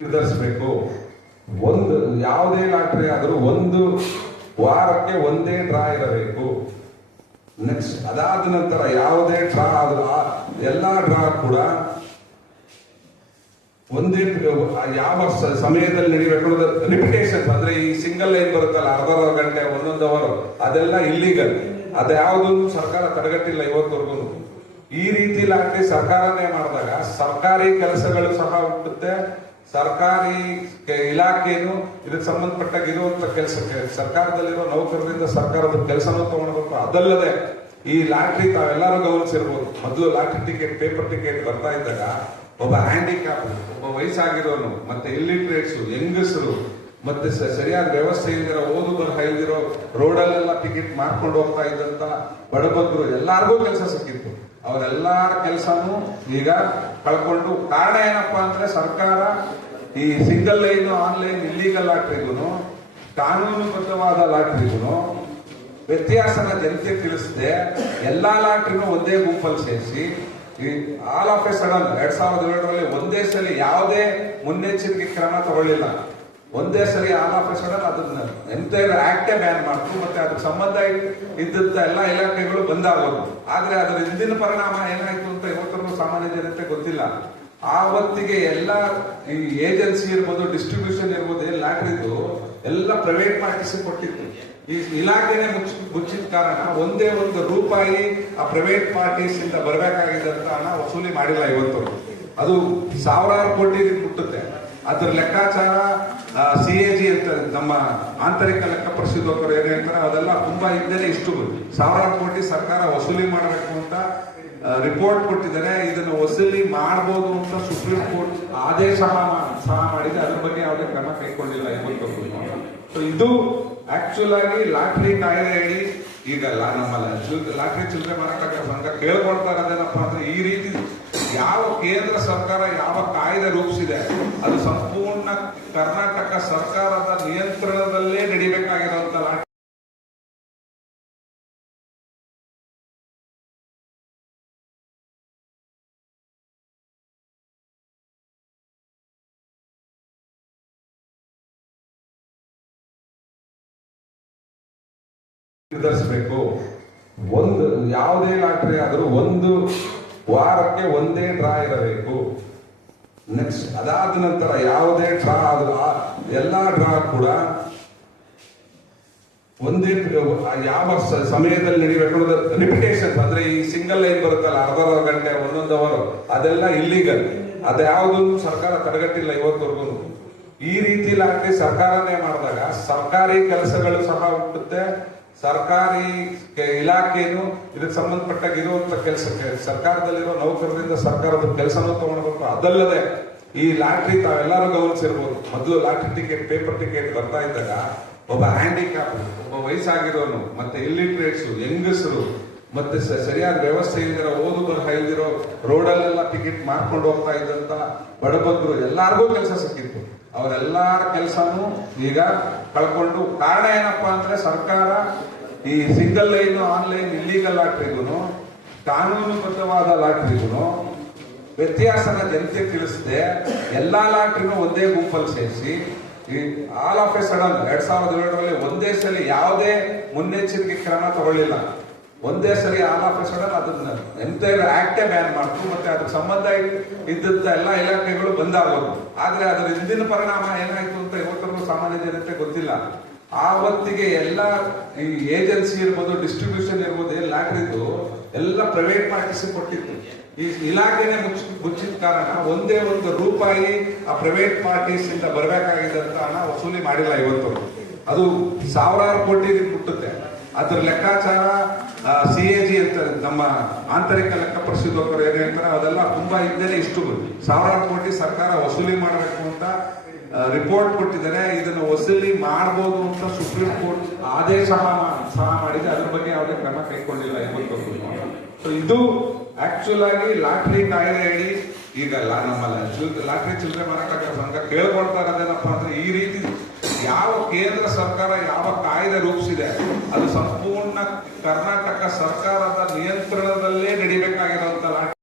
ನಿರ್ಧರಿಸಬೇಕು. ಒಂದು ಯಾವುದೇ ಲಾಟ್ರಿ ಆದರೂ ಒಂದು ವಾರಕ್ಕೆ ಒಂದೇ ಡ್ರಾ ಇರಬೇಕು. ನೆಕ್ಸ್ಟ್ ಅದಾದ ನಂತರ ಯಾವುದೇ ಡ್ರಾ ಆದ್ರೂ ಎಲ್ಲಾ ಡ್ರಾ ಕೂಡ ಒಂದೇ ಯಾವ ಸಮಯದಲ್ಲಿ ನಡೀಬೇಕು. ರಿಪಿಟೇಷನ್ ಅಂದ್ರೆ ಈ ಸಿಂಗಲ್ ಲೈನ್ ಬರುತ್ತಲ್ಲ, ಅರ್ಧ ಗಂಟೆ ಒಂದೊಂದು ಅವರ್, ಅದೆಲ್ಲ ಇಲ್ಲಿಗಲ್. ಅದ್ಯಾವುದು ಸರ್ಕಾರ ತಡೆಗಟ್ಟಿಲ್ಲ ಇವತ್ತವರೆಗೂ. ಈ ರೀತಿ ಲಾಟ್ರಿ ಸರ್ಕಾರನೇ ಮಾಡಿದಾಗ ಸರ್ಕಾರಿ ಕೆಲಸಗಳು ಸಹ ಹುಟ್ಟುತ್ತೆ. ಸರ್ಕಾರಿ ಇಲಾಖೆನು ಇದಕ್ಕೆ ಸಂಬಂಧಪಟ್ಟಾಗ ಇರುವಂತ ಕೆಲಸಕ್ಕೆ ಸರ್ಕಾರದಲ್ಲಿರೋ ನೌಕರರಿಂದ ಸರ್ಕಾರದ ಕೆಲಸನೂ ತಗೊಳ್ಬೇಕು. ಅದಲ್ಲದೆ ಈ ಲಾಟ್ರಿ ತಾವೆಲ್ಲರೂ ಗಮನಿಸಿರ್ಬೋದು. ಮೊದಲು ಲಾಟ್ರಿ ಟಿಕೆಟ್, ಪೇಪರ್ ಟಿಕೆಟ್ ಬರ್ತಾ ಇದ್ದಾಗ ಒಬ್ಬ ಹ್ಯಾಂಡಿಕ್ಯಾಪ್, ಒಬ್ಬ ವಯಸ್ಸಾಗಿರೋನು, ಮತ್ತೆ ಇಲ್ಲಿಟ್ರೇಟ್ಸ್, ಹೆಂಗಸರು, ಮತ್ತೆ ಸರಿಯಾದ ವ್ಯವಸ್ಥೆ ಇಲ್ದಿರೋ, ಓದು ಬರಹ ಇಲ್ದಿರೋ ರೋಡಲ್ಲೆಲ್ಲ ಟಿಕೆಟ್ ಮಾಡ್ಕೊಂಡು ಹೋಗ್ತಾ ಇದ್ದಂತ ಬಡಬಗ್ರು ಎಲ್ಲಾರ್ಗೂ ಕೆಲಸ ಸಿಕ್ಕಿತ್ತು. ಅವರೆಲ್ಲಾರ ಕೆಲಸನೂ ಈಗ ಕಳ್ಕೊಂಡು. ಕಾರಣ ಏನಪ್ಪಾ ಅಂದ್ರೆ ಸರ್ಕಾರ ಈ ಸಿಂಗಲ್ ಲೈನ್, ಆನ್ಲೈನ್, ಇಲ್ಲಿಗಲ್ ಲಾಟ್ರಿಗೂ ಕಾನೂನುಬದ್ಧವಾದ ಲಾಟ್ರಿಗೂ ವ್ಯತ್ಯಾಸನ ಜನತೆ ತಿಳಿಸದೆ ಎಲ್ಲಾ ಲಾಟ್ರಿನೂ ಒಂದೇ ಗುಂಪಲ್ಲಿ ಸೇರಿಸಿ ಈ ಆಲ್ ಆಫ್ ಎ ಸಡನ್ 2007ರಲ್ಲಿ ಒಂದೇ ಸಲ ಯಾವುದೇ ಮುನ್ನೆಚ್ಚರಿಕೆ ಕ್ರಮ ತಗೊಳ್ಳಿಲ್ಲ. ಒಂದೇ ಸರಿ ಆಲ್ ಆಫ್ ಎ ಸಡನ್ ಅದನ್ನ ಎಂಟೈರ್ ಆಕ್ಟೇ ಬ್ಯಾನ್ ಮಾಡ್ತು. ಮತ್ತೆ ಅದಕ್ಕೆ ಸಂಬಂಧ ಇದ್ದಂತ ಎಲ್ಲಾ ಇಲಾಖೆಗಳು ಬಂದಾಗೋದು. ಆದ್ರೆ ಅದರ ಹಿಂದಿನ ಪರಿಣಾಮ ಏನಾಯ್ತು ಅಂತ ಇವತ್ತರೂ ಸಾಮಾನ್ಯ ಜನತೆ ಗೊತ್ತಿಲ್ಲ. ಆ ಹೊತ್ತಿಗೆ ಎಲ್ಲ ಈ ಏಜೆನ್ಸಿ ಇರ್ಬೋದು, ಡಿಸ್ಟ್ರಿಬ್ಯೂಷನ್ ಇರ್ಬೋದು, ಏನ್ ಲಾಟ್ರಿದು ಎಲ್ಲ ಪ್ರೈವೇಟ್ ಪಾರ್ಟಿಸ್ ಕೊಟ್ಟಿತ್ತು. ಈ ಇಲಾಖೆನೆ ಮುಚ್ಚಿದ ಕಾರಣ ಒಂದೇ ಒಂದು ರೂಪಾಯಿ ಆ ಪ್ರೈವೇಟ್ ಪಾರ್ಟೀಸ್ ಇಂದ ಬರಬೇಕಾಗಿದ್ದಂತ ಹಣ ವಸೂಲಿ ಮಾಡಿಲ್ಲ ಇವತ್ತು. ಅದು ಸಾವಿರಾರು ಕೋಟಿ ಮುಟ್ಟುತ್ತೆ. ಅದ್ರ ಲೆಕ್ಕಾಚಾರ CAG ಅಂತ ನಮ್ಮ ಆಂತರಿಕ ಲೆಕ್ಕ ಪರಿಶೋಧಕರು ಏನ್ ಹೇಳ್ತಾರೆ, ಅದೆಲ್ಲ ತುಂಬಾ ಹಿಂದೆನೆ ಇಷ್ಟು ಸಾವಿರಾರು ಕೋಟಿ ಸರ್ಕಾರ ವಸೂಲಿ ಮಾಡಬೇಕು ಅಂತ ರಿಪೋರ್ಟ್ ಕೊಟ್ಟಿದ್ದಾರೆ. ಇದನ್ನು ವಸೂಲಿ ಮಾಡಬಹುದು ಅಂತ ಸುಪ್ರೀಂ ಕೋರ್ಟ್ ಆದೇಶ ಸಹ ಮಾಡಿದೆ. ಅದ್ರ ಬಗ್ಗೆ ಯಾವುದೇ ಕ್ರಮ ಕೈಗೊಂಡಿಲ್ಲ ಇವತ್ತು. ಸೊ ಇದು ಆಕ್ಚುಲ್ ಆಗಿ ಲಾಟ್ರಿ ಕಾಯ್ದೆ ಹೇಳಿ ಈಗಲ್ಲ ನಮ್ಮ ಲಾಟ್ರಿ ಚಿಲ್ಲರೆ ಮಾರಾಟ ಸಂಘ ಕೇಳ್ಕೊಳ್ತಾ ಇರೋದೇನಪ್ಪ ಅಂದ್ರೆ, ಈ ರೀತಿ ಯಾವ ಕೇಂದ್ರ ಸರ್ಕಾರ ಯಾವ ಕಾಯ್ದೆ ರೂಪಿಸಿದೆ ಅದು ಸಂಪೂರ್ಣ ಕರ್ನಾಟಕ ಸರ್ಕಾರದ ನಿಯಂತ್ರಣದಲ್ಲೇ ನಡಿಬೇಕಾಗಿರುವಂತ ಲಾಟ್ರಿ. ನಿರ್ಧರಿಸಬೇಕು. ಒಂದು ಯಾವುದೇ ಲಾಟ್ರಿ ಆದರೂ ಒಂದು ವಾರಕ್ಕೆ ಒಂದೇ ಡ್ರಾ ಇರಬೇಕು. ನೆಕ್ಸ್ಟ್ ಅದಾದ ನಂತರ ಯಾವುದೇ ಡ್ರಾ ಆದ್ರೂ ಎಲ್ಲಾ ಡ್ರಾ ಕೂಡ ಒಂದೇ ಯಾವ ಸಮಯದಲ್ಲಿ ನಡೀಬೇಕು. ರಿಪಿಟೇಷನ್ ಅಂದ್ರೆ ಈ ಸಿಂಗಲ್ ಲೈನ್ ಬರುತ್ತಲ್ಲ, ಅರ್ಧ ಗಂಟೆ ಒಂದೊಂದು ಅವರ್, ಅದೆಲ್ಲ ಇಲ್ಲಿಗಲ್. ಅದ್ಯಾವುದು ಸರ್ಕಾರ ತಡೆಗಟ್ಟಿಲ್ಲ ಇವತ್ತವರೆಗೂ. ಈ ರೀತಿ ಲಾಟ್ರಿ ಸರ್ಕಾರನೇ ಮಾಡಿದಾಗ ಸರ್ಕಾರಿ ಕೆಲಸಗಳು ಸಹ ಹುಟ್ಟುತ್ತೆ. ಸರ್ಕಾರಿ ಇಲಾಖೆನು ಇದಕ್ಕೆ ಸಂಬಂಧಪಟ್ಟಾಗ ಇರುವಂತ ಕೆಲಸಕ್ಕೆ ಸರ್ಕಾರದಲ್ಲಿರೋ ನೌಕರರಿಂದ ಸರ್ಕಾರದ ಕೆಲಸನೂ ತಗೊಳ್ಬೇಕು. ಅದಲ್ಲದೆ ಈ ಲಾಟ್ರಿ ತಾವೆಲ್ಲರೂ ಗಮನಿಸಿರ್ಬೋದು. ಮೊದಲು ಲಾಟ್ರಿ ಟಿಕೆಟ್, ಪೇಪರ್ ಟಿಕೆಟ್ ಬರ್ತಾ ಇದ್ದಾಗ ಒಬ್ಬ ಹ್ಯಾಂಡಿಕ್ಯಾಪ್, ಒಬ್ಬ ವಯಸ್ಸಾಗಿರೋನು, ಮತ್ತೆ ಇಲ್ಲಿಟ್ರೇಟ್ಸ್, ಹೆಂಗಸರು, ಮತ್ತೆ ಸರಿಯಾದ ವ್ಯವಸ್ಥೆ ಇಲ್ದಿರೋ, ಓದು ಬರಹ ಇಲ್ದಿರೋ ರೋಡಲ್ಲೆಲ್ಲ ಟಿಕೆಟ್ ಮಾಡ್ಕೊಂಡು ಹೋಗ್ತಾ ಇದ್ದಂತ ಬಡಬಗ್ರು ಎಲ್ಲಾರ್ಗೂ ಕೆಲಸ ಸಿಕ್ಕಿತ್ತು. ಅವರೆಲ್ಲಾರ ಕೆಲಸನೂ ಈಗ ಕಳ್ಕೊಂಡು. ಕಾರಣ ಏನಪ್ಪಾ ಅಂದ್ರೆ ಸರ್ಕಾರ ಈ ಸಿಂಗಲ್ ಲೈನ್, ಆನ್ಲೈನ್, ಇಲ್ಲಿಗಲ್ ಲಾಟ್ರಿಗೂ ಕಾನೂನುಬದ್ಧವಾದ ಲಾಟ್ರಿಗೂ ವ್ಯತ್ಯಾಸನ ಜನತೆ ತಿಳಿಸದೆ ಎಲ್ಲಾ ಲಾಟ್ರಿನೂ ಒಂದೇ ಗುಂಪಲ್ಲಿ ಸೇರಿಸಿ ಈ ಆಲ್ ಆಫ್ ಎ ಸಡನ್ 2007ರಲ್ಲಿ ಒಂದೇ ಸಲ ಯಾವುದೇ ಮುನ್ನೆಚ್ಚರಿಕೆ ಕ್ರಮ ತಗೊಳ್ಳಿಲ್ಲ. ಒಂದೇ ಸರಿ ಆಲ್ ಆಫ್ ಎ ಸಡನ್ ಅದನ್ನ ಎಂಟೈರ್ ಆಕ್ಟೇ ಬ್ಯಾನ್ ಮಾಡ್ತು. ಮತ್ತೆ ಅದಕ್ಕೆ ಸಂಬಂಧ ಇದ್ದಂತ ಎಲ್ಲಾ ಇಲಾಖೆಗಳು ಬಂದಾಗೋದು. ಆದ್ರೆ ಅದರ ಹಿಂದಿನ ಪರಿಣಾಮ ಏನಾಯ್ತು ಅಂತ ಇವತ್ತರೂ ಸಾಮಾನ್ಯ ಜನತೆ ಗೊತ್ತಿಲ್ಲ. ಆ ಹೊತ್ತಿಗೆ ಎಲ್ಲ ಈ ಏಜೆನ್ಸಿ ಇರ್ಬೋದು, ಡಿಸ್ಟ್ರಿಬ್ಯೂಷನ್ ಇರ್ಬೋದು, ಏನ್ ಲಾಟ್ರಿದು ಎಲ್ಲ ಪ್ರೈವೇಟ್ ಪಾರ್ಟಿಸ್ ಕೊಟ್ಟಿತ್ತು. ಈ ಇಲಾಖೆನೆ ಮುಚ್ಚಿದ ಕಾರಣ ಒಂದೇ ಒಂದು ರೂಪಾಯಿ ಆ ಪ್ರೈವೇಟ್ ಪಾರ್ಟೀಸ್ ಇಂದ ಬರಬೇಕಾಗಿದ್ದಂತ ಹಣ ವಸೂಲಿ ಮಾಡಿಲ್ಲ ಇವತ್ತು. ಅದು ಸಾವಿರಾರು ಕೋಟಿ ಮುಟ್ಟುತ್ತೆ. ಅದ್ರ ಲೆಕ್ಕಾಚಾರ CAG ಅಂತ ನಮ್ಮ ಆಂತರಿಕ ಲೆಕ್ಕ ಪರಿಶೋಧಕರು ಏನ್ ಹೇಳ್ತಾರೆ, ಅದೆಲ್ಲ ತುಂಬಾ ಹಿಂದೆನೆ ಇಷ್ಟು ಸಾವಿರಾರು ಕೋಟಿ ಸರ್ಕಾರ ವಸೂಲಿ ಮಾಡಬೇಕು ಅಂತ ರಿಪೋರ್ಟ್ ಕೊಟ್ಟಿದ್ದಾರೆ. ಇದನ್ನು ವಸೂಲಿ ಮಾಡಬಹುದು ಅಂತ ಸುಪ್ರೀಂ ಕೋರ್ಟ್ ಆದೇಶ ಸಹ ಮಾಡಿದೆ. ಅದ್ರ ಬಗ್ಗೆ ಯಾವುದೇ ಕ್ರಮ ಕೈಗೊಂಡಿಲ್ಲ ಇವತ್ತು. ಸೊ ಇದು ಆಕ್ಚುಲ್ ಆಗಿ ಲಾಟ್ರಿ ಕಾಯ್ದೆ ಹೇಳಿ ಈಗಲ್ಲ ನಮ್ಮ ಲಾಟ್ರಿ ಚಿಲ್ಲರೆ ಮಾರಾಟ ಸಂಘ ಕೇಳ್ಕೊಳ್ತಾ ಇರೋದೇನಪ್ಪ ಅಂದ್ರೆ, ಈ ರೀತಿ ಯಾವ ಕೇಂದ್ರ ಸರ್ಕಾರ ಯಾವ ಕಾಯ್ದೆ ರೂಪಿಸಿದೆ ಅದು ಸಂಪೂರ್ಣ ಕರ್ನಾಟಕ ಸರ್ಕಾರದ ನಿಯಂತ್ರಣದಲ್ಲೇ ನಡಿಬೇಕಾಗಿರುವಂತ ಲಾಟ್ರಿ.